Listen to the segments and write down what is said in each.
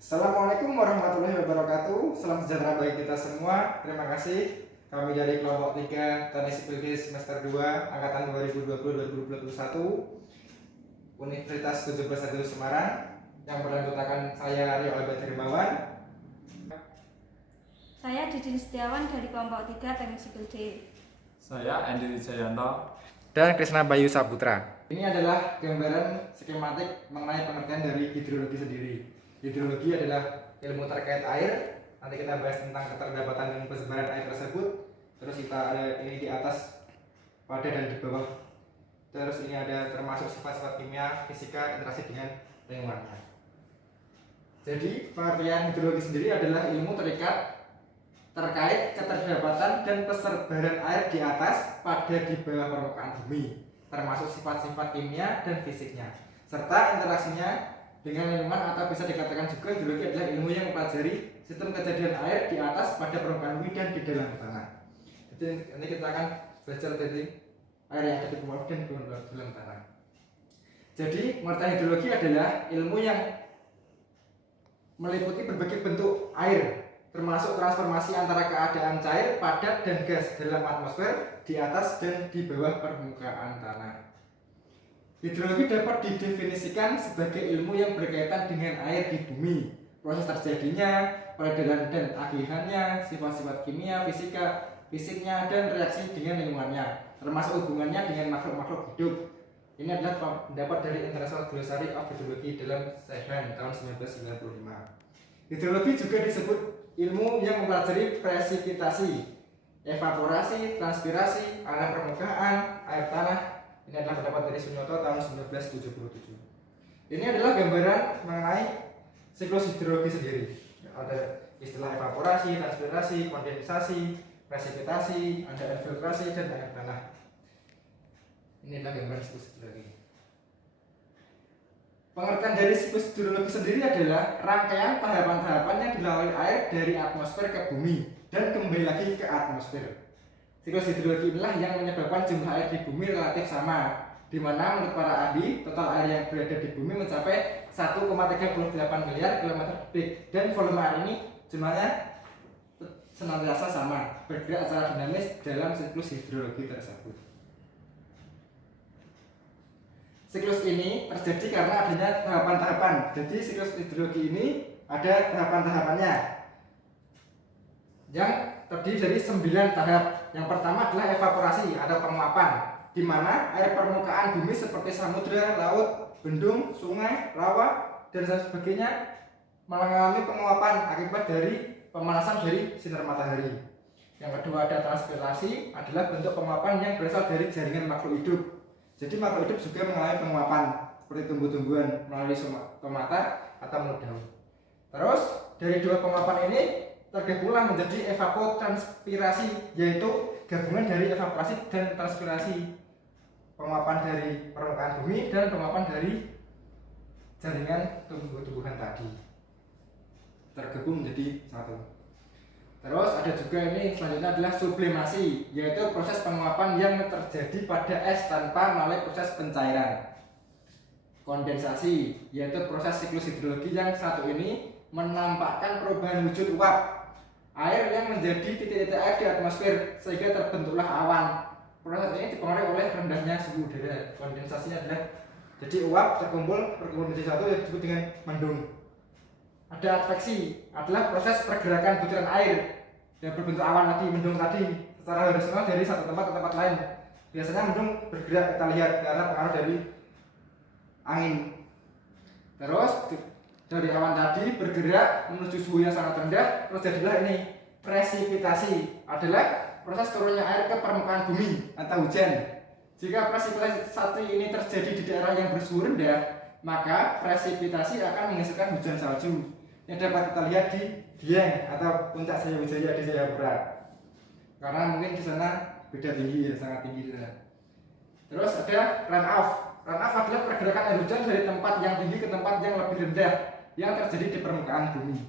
Assalamualaikum warahmatullahi wabarakatuh. Salam sejahtera bagi kita semua. Terima kasih. Kami dari kelompok 3 Teknik Sipil semester 2 angkatan 2020-2021 Universitas 17 Semarang yang beranggotakan saya Rio Albert Hermawan. Saya Didin Setiawan dari kelompok 3 Teknik Sipil D. Saya Andi Wijayanto Dan Krisna Bayu Saputra. Ini adalah gambaran skematik mengenai pengertian dari hidrologi sendiri. Hidrologi adalah ilmu terkait air. Nanti kita bahas tentang keterdapatan dan persebaran air tersebut. Terus kita ada ini di atas, pada dan di bawah. Terus ini ada termasuk sifat-sifat kimia, fisika, interaksi dengan lingkungannya. Jadi pengertian hidrologi sendiri adalah ilmu terkait keterdapatan dan persebaran air di atas, pada, di bawah permukaan bumi, termasuk sifat-sifat kimia dan fisiknya, serta interaksinya dengan lingkungan, atau bisa dikatakan juga hidrologi adalah ilmu yang mempelajari sistem kejadian air di atas, pada permukaan bumi dan di dalam tanah. Jadi nanti kita akan belajar tentang air yang ada di bawah dan di dalam tanah. Jadi pengertian hidrologi adalah ilmu yang meliputi berbagai bentuk air, termasuk transformasi antara keadaan cair, padat, dan gas dalam atmosfer, di atas dan di bawah permukaan tanah. Hidrologi dapat didefinisikan sebagai ilmu yang berkaitan dengan air di bumi, proses terjadinya, peredaran dan agihannya, sifat-sifat kimia, fisiknya, dan reaksi dengan lingkungannya, termasuk hubungannya dengan makhluk-makhluk hidup. Ini adalah pendapat dari International Glossary of Hydrology dalam Sehan tahun 1995. Hidrologi juga disebut ilmu yang mempelajari presipitasi, evaporasi, transpirasi, air permukaan, air tanah. Ini adalah pendapat dari Sunyoto tahun 1977. Ini adalah gambaran mengenai siklus hidrologi sendiri. Ada istilah evaporasi, transpirasi, kondensasi, presipitasi, ada infiltrasi, dan air tanah. Ini adalah gambaran siklus hidrologi. Pengertian dari siklus hidrologi sendiri adalah rangkaian tahapan-tahapan yang dilalui air dari atmosfer ke bumi dan kembali lagi ke atmosfer. Siklus hidrologi inilah yang menyebabkan jumlah air di bumi relatif sama, di mana menurut para ahli total air yang berada di bumi mencapai 1,38 miliar kilometer kubik, dan volume air ini jumlahnya senantiasa sama, bergerak secara dinamis dalam siklus hidrologi tersebut. Siklus ini terjadi karena adanya tahapan-tahapan. Jadi siklus hidrologi ini ada tahapan-tahapannya yang terdiri dari 9 tahap. Yang pertama adalah evaporasi atau penguapan, di mana air permukaan bumi seperti samudra, laut, bendung, sungai, rawa, dan sebagainya mengalami penguapan akibat dari pemanasan dari sinar matahari. Yang kedua ada transpirasi, adalah bentuk penguapan yang berasal dari jaringan makhluk hidup. Jadi makhluk hidup juga mengalami penguapan seperti tumbuh-tumbuhan melalui stomata atau mulut daun. Terus dari dua penguapan ini tergabunglah menjadi evapotranspirasi, yaitu gabungan dari evaporasi dan transpirasi, penguapan dari permukaan bumi dan penguapan dari jaringan tumbuh-tumbuhan tadi tergabung menjadi satu. Terus ada juga ini selanjutnya adalah sublimasi, yaitu proses penguapan yang terjadi pada es tanpa melalui proses pencairan. Kondensasi, yaitu proses siklus hidrologi yang satu ini menampakkan perubahan wujud uap air yang menjadi titik-titik air di atmosfer sehingga terbentuklah awan. Proses ini dipengaruhi oleh rendahnya suhu udara. Kondensasinya adalah jadi uap berkumpul menjadi satu yang disebut dengan mendung. Ada adveksi, adalah proses pergerakan butiran air yang berbentuk awan tadi, mendung tadi, secara horizontal dari satu tempat ke tempat lain. Biasanya mendung bergerak, kita lihat karena pengaruh dari angin. Terus dari awan tadi bergerak menuju suhu yang sangat rendah, terjadilah ini presipitasi, adalah proses turunnya air ke permukaan bumi atau hujan. Jika presipitasi ini terjadi di daerah yang bersuhu rendah, maka presipitasi akan menghasilkan hujan salju yang dapat kita lihat di Dieng atau puncak Jaya di Jayapura. Karena mungkin di sana beda tinggi, ya, sangat tinggi. Terus ada runoff. Runoff adalah pergerakan air hujan dari tempat yang tinggi ke tempat yang lebih rendah yang terjadi di permukaan bumi.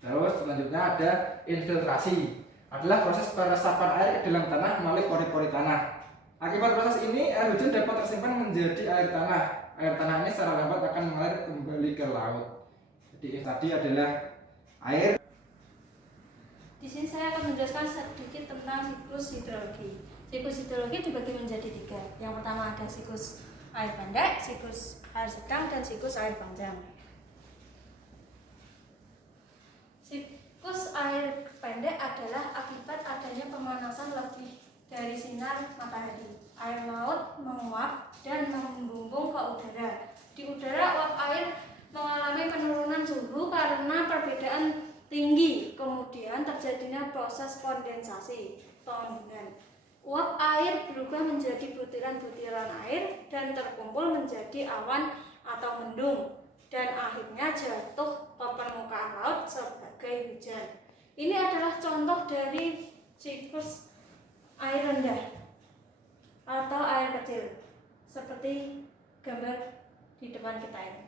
Terus selanjutnya ada infiltrasi, adalah proses peresapan air ke dalam tanah melalui pori-pori tanah. Akibat proses ini air hujan dapat tersimpan menjadi air tanah. Air tanah ini secara lambat akan mengalir kembali ke laut. Jadi ini tadi adalah air. Di sini saya akan menjelaskan sedikit tentang siklus hidrologi. Siklus hidrologi dibagi menjadi 3. Yang pertama ada siklus air pendek, siklus air sedang, dan siklus air panjang. Siklus air pendek adalah akibat adanya pemanasan lebih dari sinar matahari. Air laut menguap dan membumbung ke udara. Di udara, uap air mengalami penurunan suhu karena perbedaan tinggi. Kemudian terjadinya proses kondensasi, pengembungan. Uap air berubah menjadi butiran-butiran air dan terkumpul menjadi awan atau mendung, dan akhirnya jatuh ke permukaan laut sebagai hujan. Ini adalah contoh dari siklus air rendah atau air kecil, seperti gambar di depan kita ini.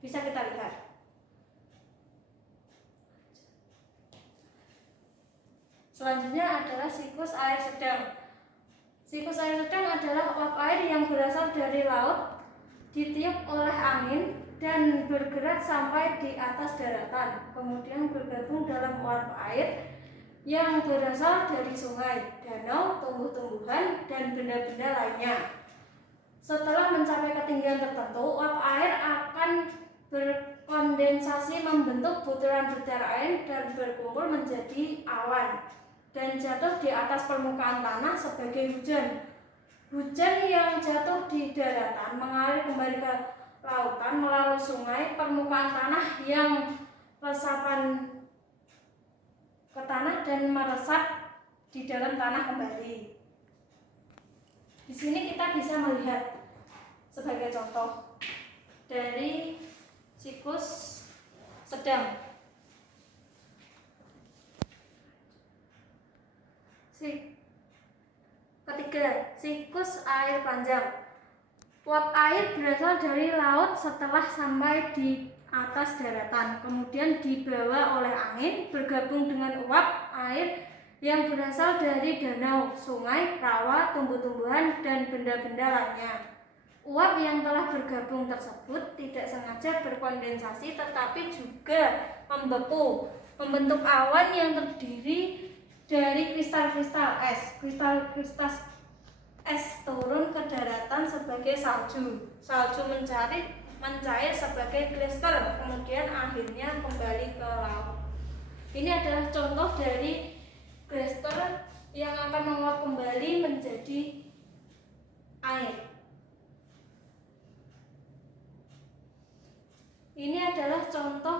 Bisa kita lihat. Selanjutnya adalah siklus air sedang. Siklus air sedang adalah uap air yang berasal dari laut, ditiup oleh angin dan bergerak sampai di atas daratan, kemudian bergabung dalam uap air yang berasal dari sungai, danau, tumbuh-tumbuhan, dan benda-benda lainnya. Setelah mencapai ketinggian tertentu, uap air akan berkondensasi membentuk butiran-butiran air dan berkumpul menjadi awan dan jatuh di atas permukaan tanah sebagai hujan. Hujan yang jatuh di daratan mengalir kembali ke lautan melalui sungai, permukaan tanah yang resapan ke tanah dan meresap di dalam tanah kembali. Di sini kita bisa melihat sebagai contoh dari siklus sedang. Ketiga, siklus air panjang. Uap air berasal dari laut setelah sampai di atas daratan, kemudian dibawa oleh angin bergabung dengan uap air yang berasal dari danau, sungai, rawa, tumbuh-tumbuhan, dan benda-benda lainnya. Uap yang telah bergabung tersebut tidak sengaja berkondensasi tetapi juga membeku, membentuk awan yang terdiri dari kristal-kristal es. Kristal-kristal es turun ke daratan sebagai salju. Salju mencair sebagai glister, kemudian akhirnya kembali ke laut. Ini adalah contoh dari glister yang akan menguap kembali menjadi air. Ini adalah contoh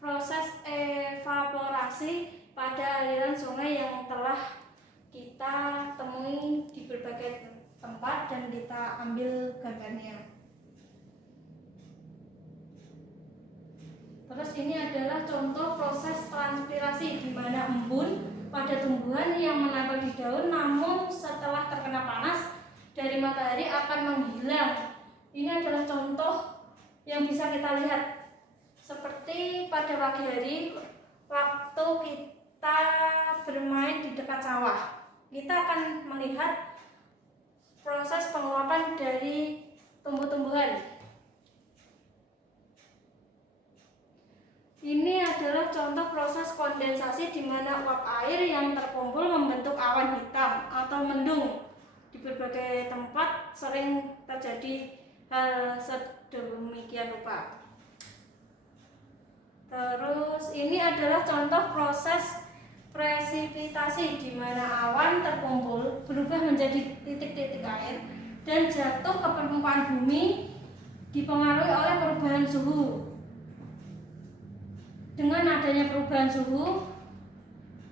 proses evaporasi pada aliran sungai yang telah kita temui di berbagai tempat dan kita ambil gambarnya. Terus ini adalah contoh proses transpirasi di mana embun pada tumbuhan yang menempel di daun namun setelah terkena panas dari matahari akan menghilang. Ini adalah contoh yang bisa kita lihat seperti pada pagi hari waktu kita bermain di dekat sawah. Kita akan melihat proses penguapan dari tumbuh-tumbuhan. Ini adalah contoh proses kondensasi di mana uap air yang terkumpul membentuk awan hitam atau mendung. Di berbagai tempat sering terjadi hal sedemikian rupa. Terus ini adalah contoh proses presipitasi di mana awan terkumpul berubah menjadi titik-titik air dan jatuh ke permukaan bumi dipengaruhi oleh perubahan suhu. Dengan adanya perubahan suhu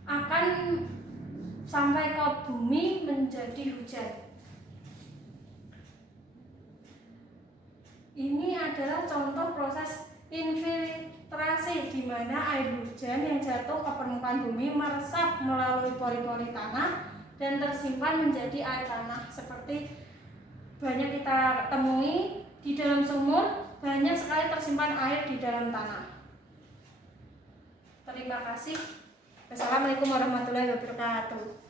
akan sampai ke bumi menjadi hujan. Ini adalah contoh proses infiltrasi di mana air hujan yang jatuh ke permukaan bumi meresap melalui pori-pori tanah dan tersimpan menjadi air tanah. Seperti banyak kita temui di dalam sumur, banyak sekali tersimpan air di dalam tanah. Terima kasih. Wassalamualaikum warahmatullahi wabarakatuh.